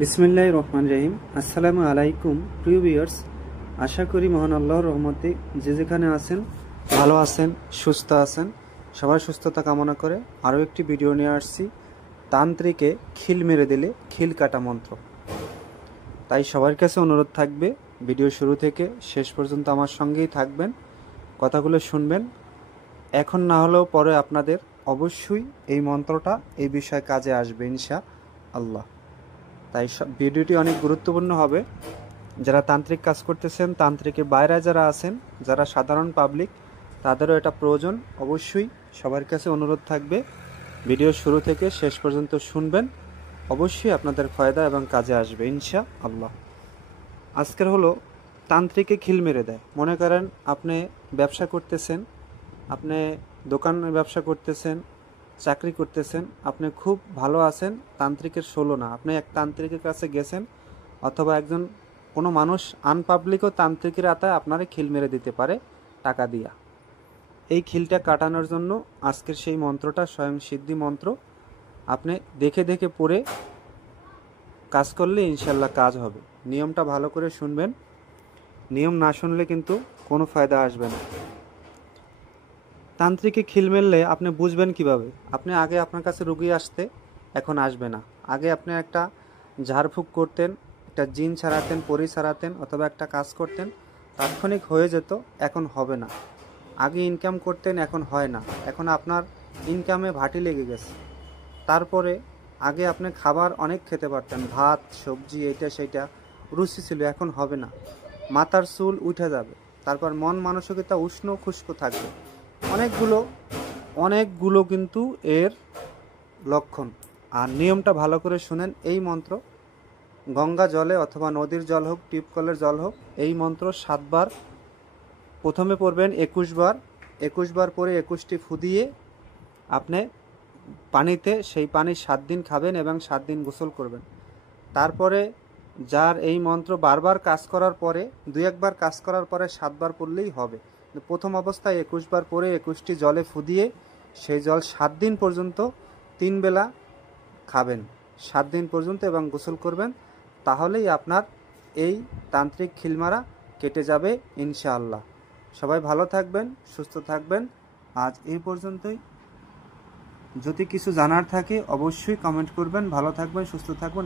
বিসমিল্লাহির রহমানির রহিম। আসসালামু আলাইকুম প্রিয় ভিউয়ার্স, আশা করি মহান আল্লাহর রহমতে যে যেখানে আছেন ভালো আছেন, সুস্থ আছেন। সবার সুস্থতা কামনা করে আরও একটি ভিডিও নিয়ে আসছি, তান্ত্রিকে খিল মেরে দিলে খিল কাটা মন্ত্র। তাই সবার কাছে অনুরোধ থাকবে, ভিডিও শুরু থেকে শেষ পর্যন্ত আমার সঙ্গেই থাকবেন, কথাগুলো শুনবেন। এখন না হলেও পরে আপনাদের অবশ্যই এই মন্ত্রটা এই বিষয়ে কাজে আসবে ইনশাআল্লাহ। তাই ভিডিওটি অনেক গুরুত্বপূর্ণ হবে। যারা তান্ত্রিক কাজ করতেছেন, তান্ত্রিকের বাইরে যারা আছেন, যারা সাধারণ পাবলিক, তাদেরও এটা প্রয়োজন। অবশ্যই সবার কাছে অনুরোধ থাকবে, ভিডিও শুরু থেকে শেষ পর্যন্ত শুনবেন, অবশ্যই আপনাদের ফায়দা এবং কাজে আসবে ইনশাআল্লাহ। আজকের হলো তান্ত্রিকে খিল মেরে দেয়। মনে করেন আপনি ব্যবসা করতেছেন, আপনি দোকানে ব্যবসা করতেছেন, চাকরি করতেছেন, আপনি খুব ভালো আছেন, তান্ত্রিকের ষোলো না, আপনি এক তান্ত্রিকের কাছে গেছেন, অথবা একজন কোনো মানুষ আনপাবলিকও তান্ত্রিকের আতায় আপনারে খিল মেরে দিতে পারে টাকা দিয়া। এই খিলটা কাটানোর জন্য আজকের সেই মন্ত্রটা স্বয়ং সিদ্ধি মন্ত্র। আপনি দেখে দেখে পড়ে কাজ করলে ইনশাল্লাহ কাজ হবে। নিয়মটা ভালো করে শুনবেন, নিয়ম না শুনলে কিন্তু কোনো ফায়দা আসবে না। তান্ত্রিকে খিল মেরলে আপনি বুঝবেন কিভাবে? আপনি আগে আপনার কাছে রুগী আসতে, এখন আসবে না। আগে আপনি একটা ঝাড়ফুঁক করতেন, একটা জিন ছাড়াতেন, পরি ছাড়াতেন, অথবা একটা কাজ করতেন, তাৎক্ষণিক হয়ে যেত, এখন হবে না। আগে ইনকাম করতেন, এখন হয় না। এখন আপনার ইনকামে ভাটি লেগে গেছে। তারপরে আগে আপনি খাবার অনেক খেতে পারতেন, ভাত সবজি এইটা সেইটা রুচি ছিল, এখন হবে না। মাথার চুল উঠে যাবে, তারপর মন মানসিকতা উষ্ণ খুষ্ক থাকবে। অনেকগুলো কিন্তু এর লক্ষণ। আর নিয়মটা ভালো করে শুনেন। এই মন্ত্র গঙ্গা জলে অথবা নদীর জল হোক, টিউবকলের জল হোক, এই মন্ত্র 7 বার প্রথমে পড়বেন, 21 বার পরে 21টি ফু দিয়ে আপনি পানিতে, সেই পানি 7 দিন খাবেন এবং 7 দিন গোসল করবেন। তারপরে যার এই মন্ত্র বারবার কাজ করার পরে, 2-1 বার কাজ করার পরে 7 বার পড়লেই হবে। প্রথম অবস্থায় 21 বার পরে 21টি জলে ফু দিয়ে সেই জল 7 দিন পর্যন্ত 3 বেলা খাবেন, 7 দিন পর্যন্ত, এবং গোসল করবেন। তাহলেই আপনার এই তান্ত্রিক খিলমারা কেটে যাবে ইনশাআল্লাহ। সবাই ভালো থাকবেন, সুস্থ থাকবেন। আজ এই পর্যন্তই। যদি কিছু জানার থাকে অবশ্যই কমেন্ট করবেন। ভালো থাকবেন, সুস্থ থাকবেন।